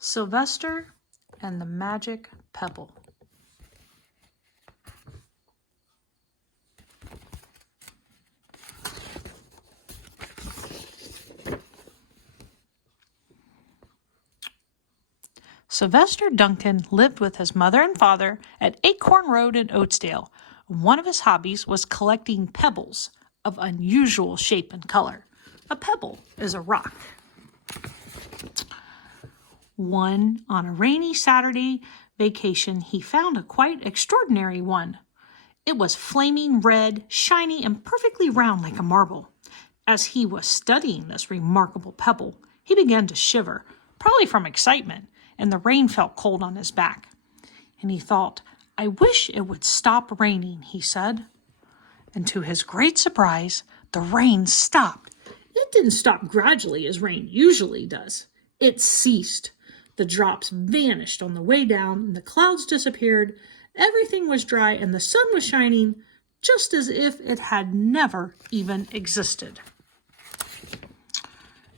Sylvester and the Magic Pebble. Sylvester Duncan lived with his mother and father at Acorn Road in Oatsdale. One of his hobbies was collecting pebbles of unusual shape and color. A pebble is a rock. On a rainy Saturday vacation, he found a quite extraordinary one. It was flaming red, shiny, and perfectly round like a marble. As he was studying this remarkable pebble, he began to shiver, probably from excitement, and the rain felt cold on his back. And he thought, "I wish it would stop raining," he said. And to his great surprise, the rain stopped. It didn't stop gradually as rain usually does. It ceased. The drops vanished on the way down, and the clouds disappeared. Everything was dry, and the sun was shining just as if it had never even existed.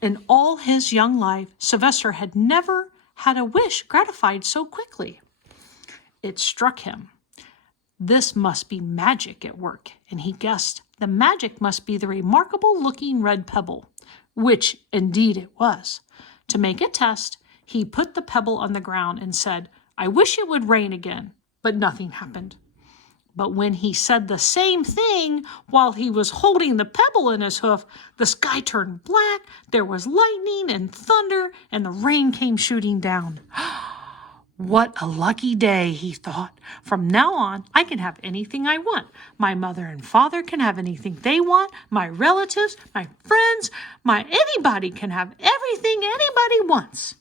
In all his young life, Sylvester had never had a wish gratified so quickly. It struck him. This must be magic at work, and he guessed the magic must be the remarkable-looking red pebble, which indeed it was. To make a test, he put the pebble on the ground and said, "I wish it would rain again," but nothing happened. But when he said the same thing while he was holding the pebble in his hoof, the sky turned black, there was lightning and thunder, and the rain came shooting down. What a lucky day, he thought. From now on, I can have anything I want. My mother and father can have anything they want. My relatives, my friends, anybody can have everything anybody wants.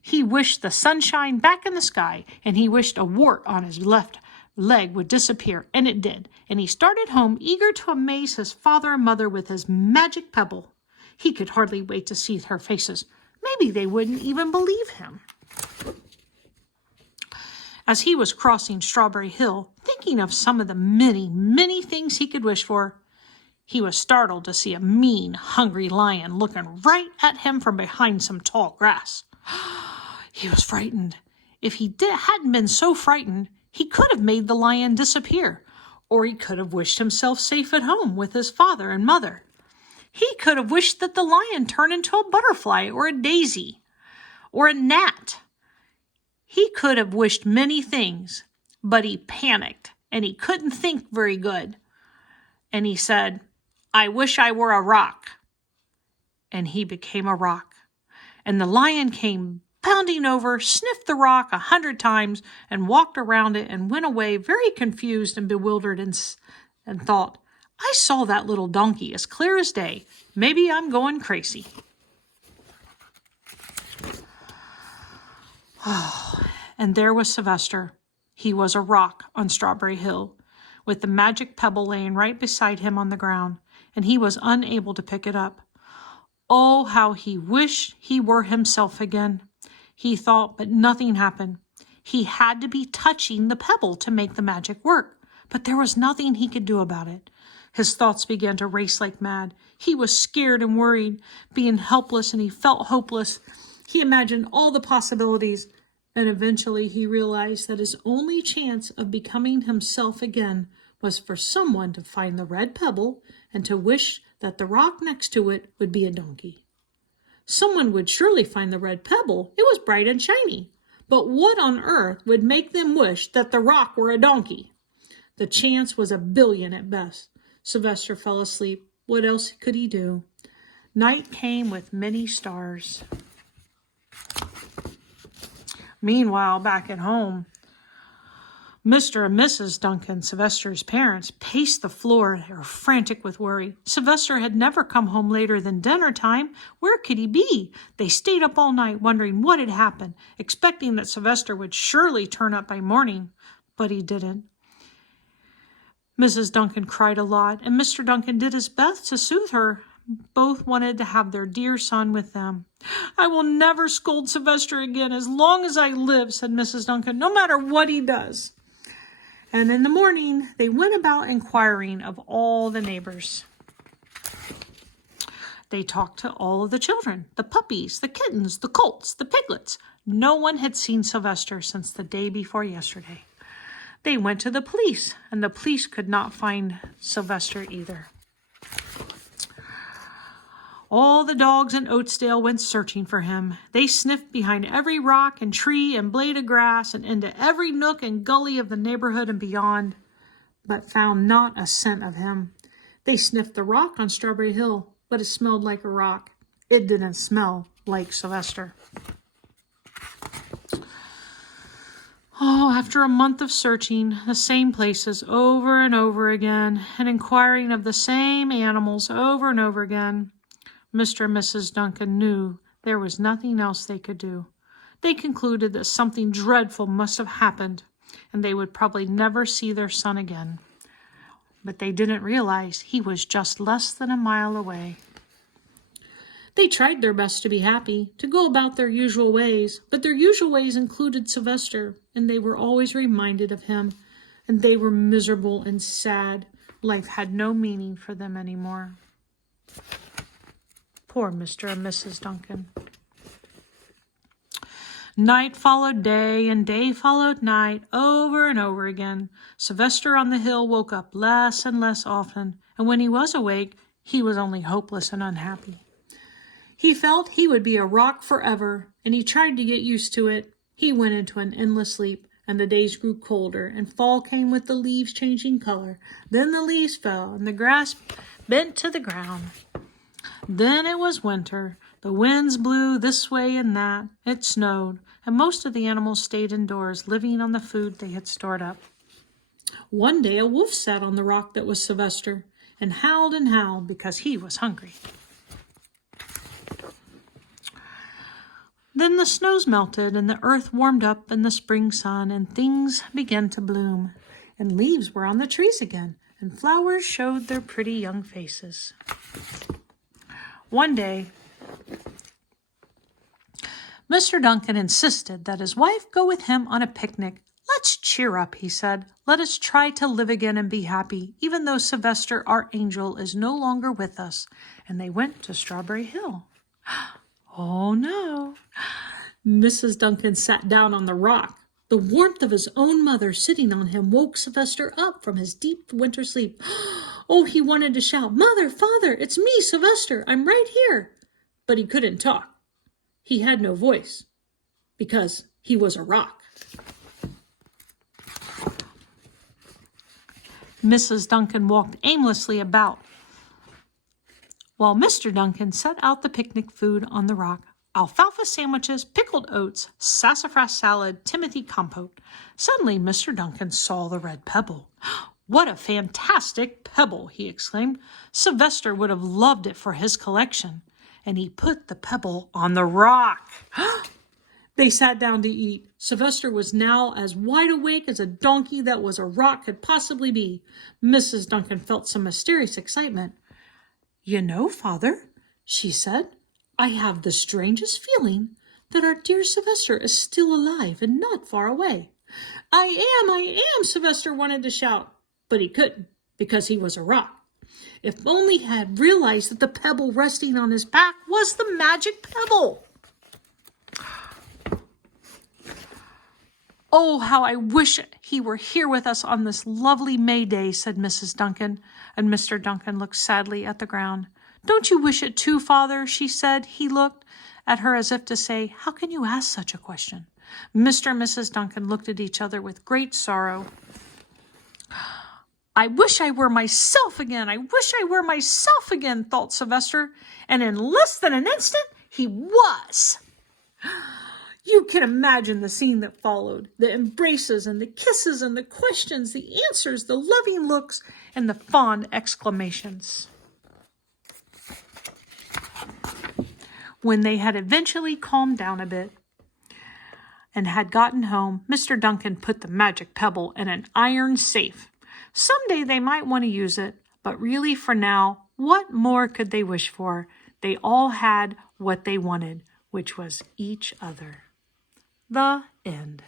He wished the sunshine back in the sky, and he wished a wart on his left leg would disappear, and it did. And he started home, eager to amaze his father and mother with his magic pebble. He could hardly wait to see their faces. Maybe they wouldn't even believe him. As he was crossing Strawberry Hill, thinking of some of the many, many things he could wish for, he was startled to see a mean, hungry lion looking right at him from behind some tall grass. He was frightened. If he hadn't been so frightened, he could have made the lion disappear, or he could have wished himself safe at home with his father and mother. He could have wished that the lion turned into a butterfly or a daisy or a gnat. He could have wished many things, but he panicked and he couldn't think very good. And he said, "I wish I were a rock." And he became a rock. And the lion came pounding over, sniffed the rock 100 times, and walked around it and went away very confused and bewildered and thought, "I saw that little donkey as clear as day. Maybe I'm going crazy." And there was Sylvester. He was a rock on Strawberry Hill, with the magic pebble laying right beside him on the ground, and he was unable to pick it up. Oh, how he wished he were himself again. He thought, but nothing happened. He had to be touching the pebble to make the magic work, but there was nothing he could do about it. His thoughts began to race like mad. He was scared and worried, being helpless, and he felt hopeless. He imagined all the possibilities, and eventually he realized that his only chance of becoming himself again was for someone to find the red pebble and to wish that the rock next to it would be a donkey. Someone would surely find the red pebble. It was bright and shiny. But what on earth would make them wish that the rock were a donkey? The chance was 1,000,000,000 at best. Sylvester fell asleep. What else could he do? Night came with many stars. Meanwhile, back at home, Mr. and Mrs. Duncan, Sylvester's parents, paced the floor. They were frantic with worry. Sylvester had never come home later than dinner time. Where could he be? They stayed up all night wondering what had happened, expecting that Sylvester would surely turn up by morning, but he didn't. Mrs. Duncan cried a lot, and Mr. Duncan did his best to soothe her. Both wanted to have their dear son with them. "I will never scold Sylvester again as long as I live," said Mrs. Duncan, "no matter what he does." And in the morning, they went about inquiring of all the neighbors. They talked to all of the children, the puppies, the kittens, the colts, the piglets. No one had seen Sylvester since the day before yesterday. They went to the police, and the police could not find Sylvester either. All the dogs in Oatsdale went searching for him. They sniffed behind every rock and tree and blade of grass and into every nook and gully of the neighborhood and beyond, but found not a scent of him. They sniffed the rock on Strawberry Hill, but it smelled like a rock. It didn't smell like Sylvester. Oh, after a month of searching the same places over and over again and inquiring of the same animals over and over again, Mr. and Mrs. Duncan knew there was nothing else they could do. They concluded that something dreadful must have happened, and they would probably never see their son again. But they didn't realize he was just less than a mile away. They tried their best to be happy, to go about their usual ways, but their usual ways included Sylvester, and they were always reminded of him, and they were miserable and sad. Life had no meaning for them anymore. Poor Mr. and Mrs. Duncan. Night followed day, and day followed night, over and over again. Sylvester on the hill woke up less and less often, and when he was awake, he was only hopeless and unhappy. He felt he would be a rock forever, and he tried to get used to it. He went into an endless sleep, and the days grew colder, and fall came with the leaves changing color. Then the leaves fell, and the grass bent to the ground. Then it was winter. The winds blew this way and that. It snowed, and most of the animals stayed indoors, living on the food they had stored up. One day a wolf sat on the rock that was Sylvester and howled because he was hungry. Then the snows melted, and the earth warmed up in the spring sun, and things began to bloom, and leaves were on the trees again, and flowers showed their pretty young faces. One day, Mr. Duncan insisted that his wife go with him on a picnic. "Let's cheer up," he said. "Let us try to live again and be happy, even though Sylvester, our angel, is no longer with us." And they went to Strawberry Hill. Oh, no. Mrs. Duncan sat down on the rock. The warmth of his own mother sitting on him woke Sylvester up from his deep winter sleep. Oh, he wanted to shout, "Mother, Father, it's me, Sylvester. I'm right here." But he couldn't talk. He had no voice because he was a rock. Mrs. Duncan walked aimlessly about while Mr. Duncan set out the picnic food on the rock. Alfalfa sandwiches, pickled oats, sassafras salad, Timothy compote. Suddenly, Mr. Duncan saw the red pebble. "What a fantastic pebble!" he exclaimed. "Sylvester would have loved it for his collection." And he put the pebble on the rock. They sat down to eat. Sylvester was now as wide awake as a donkey that was a rock could possibly be. Mrs. Duncan felt some mysterious excitement. "You know, Father," she said, "I have the strangest feeling that our dear Sylvester is still alive and not far away." I am, Sylvester wanted to shout, but he couldn't because he was a rock. If only he had realized that the pebble resting on his back was the magic pebble. "Oh, how I wish he were here with us on this lovely May Day," said Mrs. Duncan, and Mr. Duncan looked sadly at the ground. "Don't you wish it too, Father?" she said. He looked at her as if to say, "How can you ask such a question?" Mr. and Mrs. Duncan looked at each other with great sorrow. "I wish I were myself again. I wish I were myself again," thought Sylvester, and in less than an instant, he was. You can imagine the scene that followed, the embraces and the kisses and the questions, the answers, the loving looks, and the fond exclamations. When they had eventually calmed down a bit and had gotten home, Mr. Duncan put the magic pebble in an iron safe. Someday they might want to use it, but really for now, what more could they wish for? They all had what they wanted, which was each other. The end.